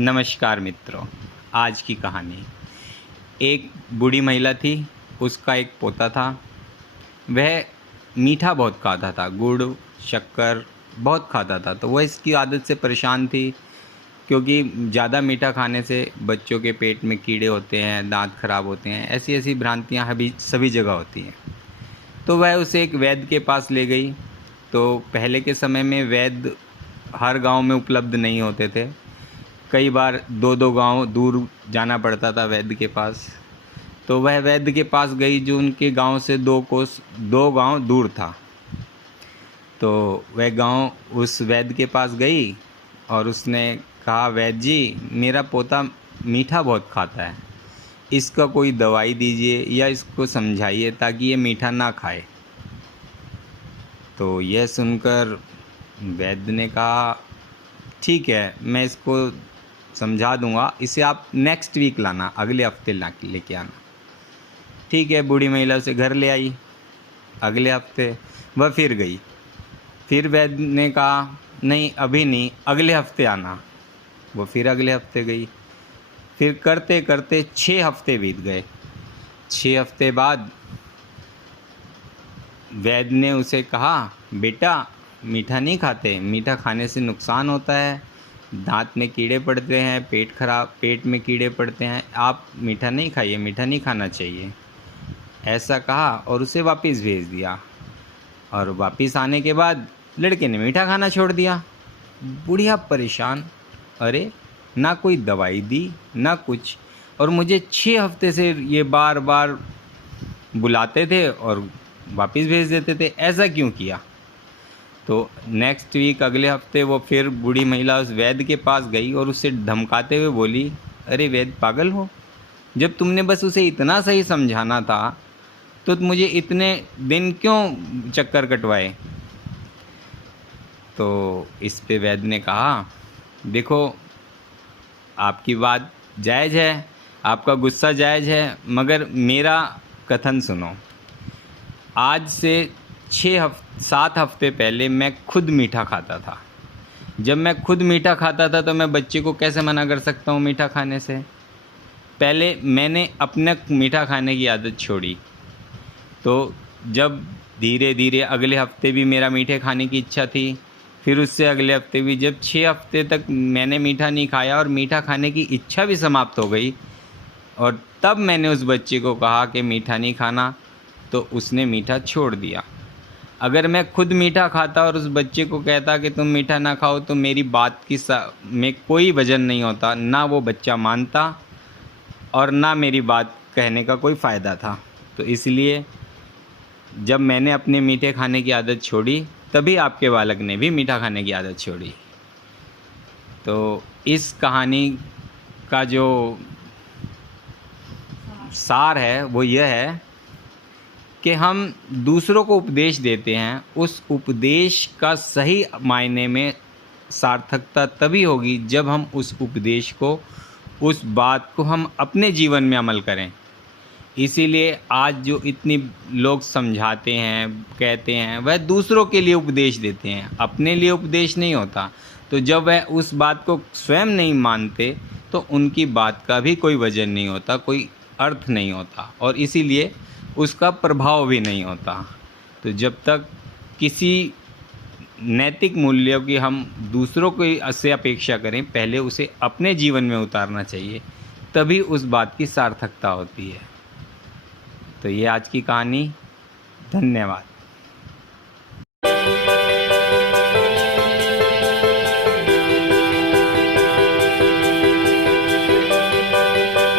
नमस्कार मित्रों। आज की कहानी। एक बूढ़ी महिला थी, उसका एक पोता था। वह मीठा बहुत खाता था, गुड़ शक्कर बहुत खाता था। तो वह इसकी आदत से परेशान थी, क्योंकि ज़्यादा मीठा खाने से बच्चों के पेट में कीड़े होते हैं, दांत खराब होते हैं, ऐसी ऐसी भ्रांतियाँ अभी सभी जगह होती हैं। तो वह उसे एक वैद्य के पास ले गई। तो पहले के समय में वैद्य हर गांव में उपलब्ध नहीं होते थे। कई बार दो दो गांव दूर जाना पड़ता था वैद्य के पास। तो वह वैद्य के पास गई जो उनके गांव से 2 गांव दूर था। तो वह गांव उस वैद्य के पास गई और उसने कहा, वैद्य जी, मेरा पोता मीठा बहुत खाता है, इसका कोई दवाई दीजिए या इसको समझाइए ताकि ये मीठा ना खाए। तो यह सुनकर वैद्य ने कहा, ठीक है, मैं इसको समझा दूंगा, इसे आप नेक्स्ट वीक लाना, अगले हफ्ते लेके आना। ठीक है, बूढ़ी महिला उसे घर ले आई। अगले हफ्ते वह फिर गई। फिर वैद्य ने कहा, नहीं अभी नहीं, अगले हफ्ते आना। वो फिर अगले हफ्ते गई। फिर करते करते 6 हफ्ते बीत गए। 6 हफ्ते बाद वैद्य ने उसे कहा, बेटा मीठा नहीं खाते, मीठा खाने से नुकसान होता है, दांत में कीड़े पड़ते हैं, पेट में कीड़े पड़ते हैं, आप मीठा नहीं खाइए, मीठा नहीं खाना चाहिए। ऐसा कहा और उसे वापस भेज दिया। और वापस आने के बाद लड़के ने मीठा खाना छोड़ दिया। बुढ़िया परेशान, अरे ना कोई दवाई दी ना कुछ, और मुझे 6 हफ्ते से ये बार बार बुलाते थे और वापस भेज देते थे, ऐसा क्यों किया। तो नेक्स्ट वीक अगले हफ्ते वो फिर बूढ़ी महिला उस वैद्य के पास गई और उससे धमकाते हुए बोली, अरे वैद्य पागल हो, जब तुमने बस उसे इतना सही समझाना था तो मुझे इतने दिन क्यों चक्कर कटवाए। तो इस पे वैद्य ने कहा, देखो आपकी बात जायज़ है, आपका गुस्सा जायज़ है, मगर मेरा कथन सुनो। आज से 7 हफ्ते पहले मैं खुद मीठा खाता था। जब मैं खुद मीठा खाता था तो मैं बच्चे को कैसे मना कर सकता हूँ मीठा खाने से। पहले मैंने अपने मीठा खाने की आदत छोड़ी, तो जब धीरे धीरे अगले हफ्ते भी मेरा मीठे खाने की इच्छा थी, फिर उससे अगले हफ्ते भी, जब 6 हफ्ते तक मैंने मीठा नहीं खाया और मीठा खाने की इच्छा भी समाप्त हो गई, और तब मैंने उस बच्चे को कहा कि मीठा नहीं खाना, तो उसने मीठा छोड़ दिया। अगर मैं खुद मीठा खाता और उस बच्चे को कहता कि तुम मीठा ना खाओ, तो मेरी बात में कोई वजन नहीं होता, ना वो बच्चा मानता और ना मेरी बात कहने का कोई फ़ायदा था। तो इसलिए जब मैंने अपने मीठे खाने की आदत छोड़ी, तभी आपके बालक ने भी मीठा खाने की आदत छोड़ी। तो इस कहानी का जो सार है वो यह है कि हम दूसरों को उपदेश देते हैं, उस उपदेश का सही मायने में सार्थकता तभी होगी जब हम उस उपदेश को, उस बात को हम अपने जीवन में अमल करें। इसीलिए आज जो इतनी लोग समझाते हैं, कहते हैं, वह दूसरों के लिए उपदेश देते हैं, अपने लिए उपदेश नहीं होता। तो जब वह उस बात को स्वयं नहीं मानते तो उनकी बात का भी कोई वजन नहीं होता, कोई अर्थ नहीं होता, और इसीलिए उसका प्रभाव भी नहीं होता। तो जब तक किसी नैतिक मूल्यों की हम दूसरों को से अपेक्षा करें, पहले उसे अपने जीवन में उतारना चाहिए, तभी उस बात की सार्थकता होती है। तो ये आज की कहानी। धन्यवाद।